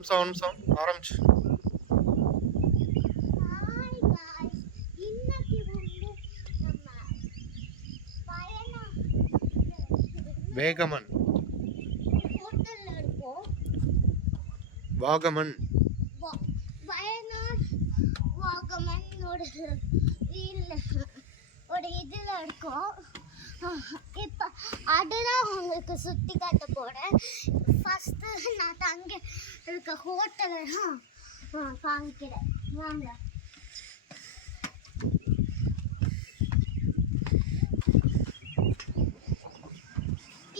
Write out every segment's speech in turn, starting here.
நிமிஷம் ஆரம்பிச்சு. வேகமன் வாகமன் ஒரு இதில் இருக்கும். இப்போ அதுதான் உங்களுக்கு சுற்றி காட்ட போகிறேன். ஃபஸ்ட்டு நான் தங்க இருக்க ஹோட்டலில் தான் காமிக்கிறேன். வாங்க.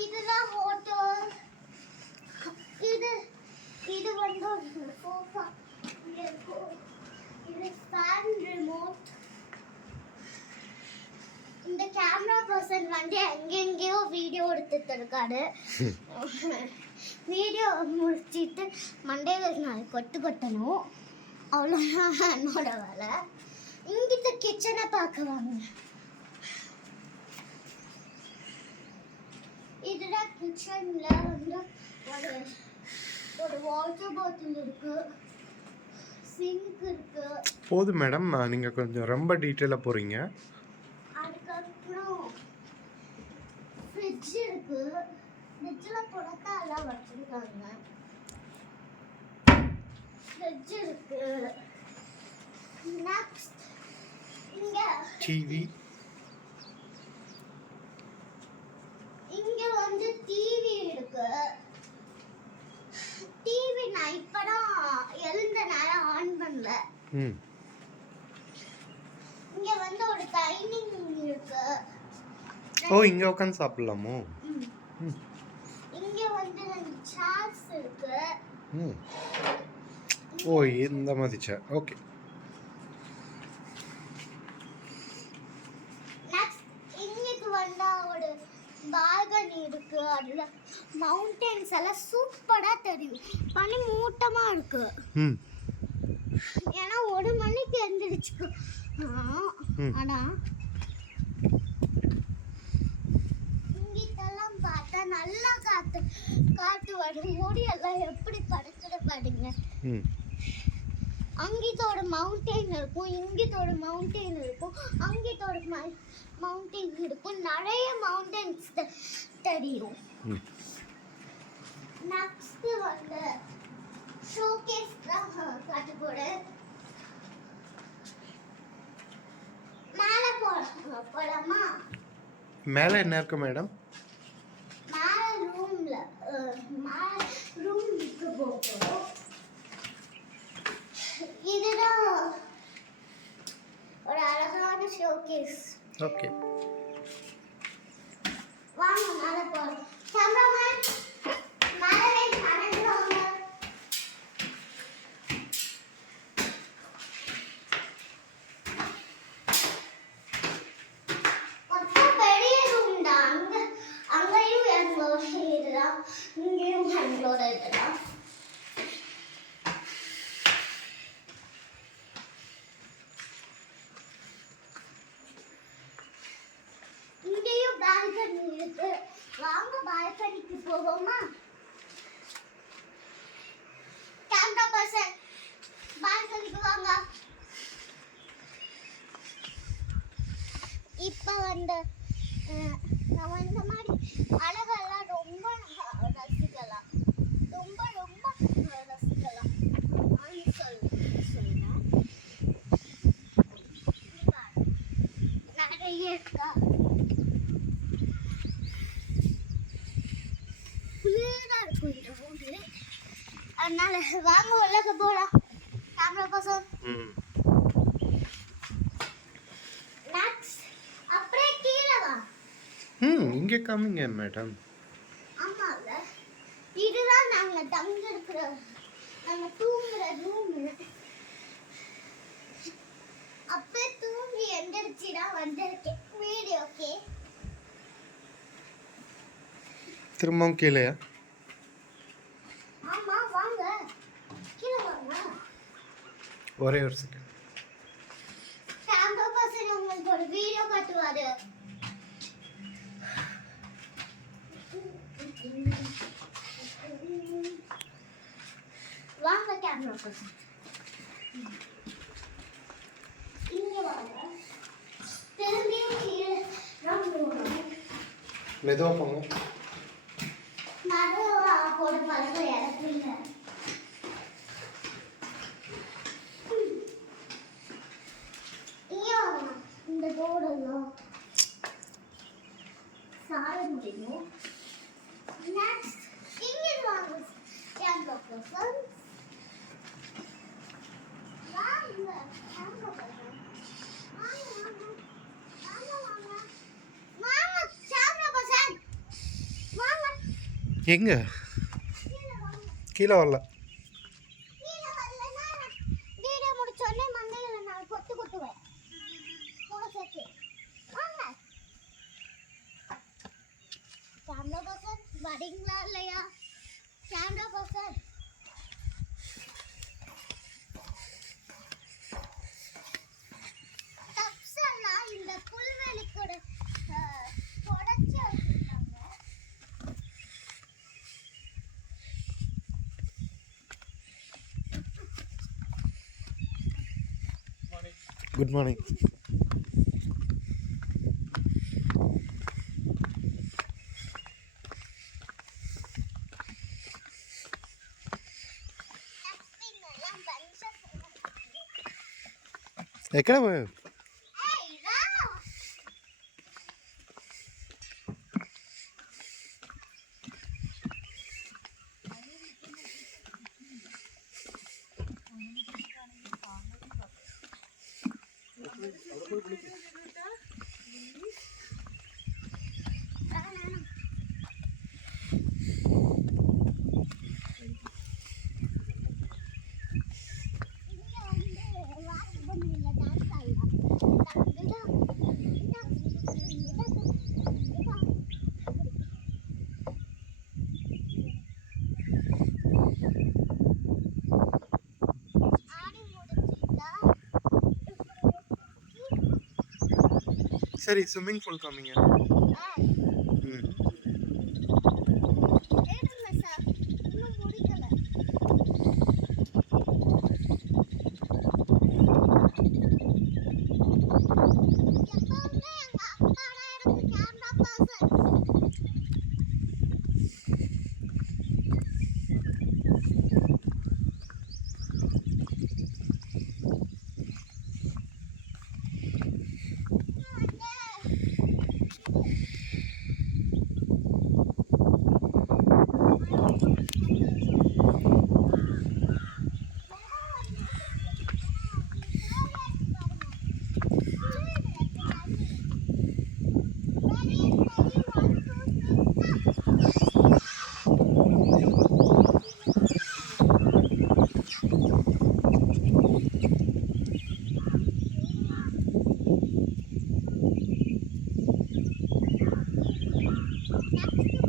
இதுதான் ஹோட்டல். இது வந்து ஒரு சோஃபா இருக்கும். இது ஃபேன் ரிமோட். இந்த கேமரா பர்சன் வந்து எங்கெங்கேயோ வீடியோ எடுத்துட்டு இருக்காரு. வீடியோ முடிச்சிட்டு மண்டையில் நான் கொட்டணும். அவ்வளோதான் என்னோட வேலை. இங்கிட்ட கிச்சனை பார்க்க வாங்க. இதுதான் கிச்சன்ல வந்து ஒரு வாட்டர் பாட்டில் இருக்கு, சிங்க் இருக்கு. போதும் மேடம், நீங்கள் கொஞ்சம் ரொம்ப டீட்டெயிலாக போகிறீங்க. அதுக்கப்புறம் ஃப்ரிட்ஜ் இருக்கு. ஃப்ரிட்ஜில் புடக்கா எல்லாம் வச்சுருக்காங்க. ஃப்ரிட்ஜ் இருக்கு. நெக்ஸ்ட் இங்கே டிவி. இங்கே வந்து டிவி இருக்கு. டிவி நான் இப்பதான் எழுந்த நேரம் ஆன் பண்ணல. இங்க வந்து ஒரு டைனிங் இருக்கு. ஓ, இங்க உட்கார்ந்து சாப்பிடலாமோ? இங்க வந்து சேர்ஸ் இருக்கு. ஓ, இந்த மாதிரி சேர். ஓகே. நெக்ஸ்ட் இங்க வந்து ஒரு பால்கனி இருக்கு. அதுல மவுண்டன்ஸ் எல்லாம் சூப்பரா தெரியும். பனி மூட்டமா இருக்கு. ஏன்னா 1 மணிக்கு எந்திரிச்சு. ஆனா இங்கிட்டெல்லாம் பார்த்தா நல்லா காத்து வரும். முடியெல்லாம் எப்படி படுக்கிற பாருங்க. அங்கிட்டோட மவுண்டெயின் இருக்கும், இங்கிட்டோட மவுண்டெயின் இருக்கும், அங்கிட்டோட மவுண்டெயின் இருக்கும். நிறைய மவுண்டன்ஸ் தெரியும். நெக்ஸ்ட் வந்து ஷோகேஸ் காட்ட போறேன். மேலே போலாமா? மேலே என்ன இருக்கு மேடம்? மேலே ரூம்க்கு போகிறோம். இதுதான் ஒரு அழகான ஷோகேஸ். ஓகே, வாங்க மேலே போகலாம். கேமராமேன் மேலே நடந்துவாங்க. மொத்தம் பெரிய ரூம் தான். அங்கேயும் எங்களோட இதுதான், இங்கேயும் எங்களோட இதுதான். இங்கேயும் பால்கனி இருக்கு. வாங்க பால்கனிக்கு போவோமா? கேமரா பர்சன் பால்கனிக்கு வாங்க. இப்போ வந்து நம்ம இந்த மாதிரி அழகெல்லாம் ரொம்ப ரசிக்கலாம். ரொம்ப ரொம்ப ரசிக்கலாம். சொல்லுங்க. நிறைய இருக்கா? குளிராக இருக்கும் இந்த ஊரு. அதனால வாங்க உள்ள போகலாம். கேமரா பர்சன் அப்படியே கீழே வா. இங்கே காமிங்க மேடம். ஆமாங்க, இதுதான் நாங்க தங்க இருக்கிற, நாங்க தூங்குற ரூம். அப்பே தூங்கி எந்திரிச்சுடா வந்திருக்கேன் வீடியோக்கே. திரும்பவும் கீழேயா? ஆமா, வாங்க கீழே வாங்க. ஒரே ஒரு செகண்ட். கேமரா பர்சன் உங்களுக்கு ஒரு வீடியோ காட்டுவாரு. வாங்க கேமரா பசங்க. இங்க வாங்க. திரும்பியும் கீழே நான் போறேன். மெதுவாக போங்க. நடுவா போட பழக இடத்துல. இங்க வாங்க. இந்த போர்டெல்லாம் சார முடியும். நெக்ஸ்ட் இங்க வாங்க. கேமரா பசங்க. வாங்க கேமரா பசங்க. வாங்க வாங்க. வாங்க வாங்க. வாங்க கேமரா பசங்க. வாங்க. எங்க கீழே வாங்க. கீழே வரல. கீழே வரலன்னா வீடியோ முடிச்ச உடனே மண்டையில நான் கொத்து கொத்துவேன். கூட சேர்த்து. வாங்க. கேமரா பசங்க வரீங்களா இல்லையா? கேமரா பசங்க. தப்ஸெல்லாம் இந்த புல்வெளி கூட புடைச்சி வச்சிருக்காங்க. Good morning. எல்லாம் பஞ்சஸ். ఎక్కడ పోయావు? ஏய் ரா. இங்க வந்து வாட்டர் பொம்மையில டான்ஸ் ஆடலாம். தங்குதா தங்குதா தங்குதா. ஆடி முடிச்சிட்டா. சரி ஸ்விம்மிங் பூல் காமிங்க. ம் எடுங்க சார். இன்னும் முடிக்கல. எப்பவுமே எங்க அப்பா தான் எனக்கு கேமரா பர்சன். Next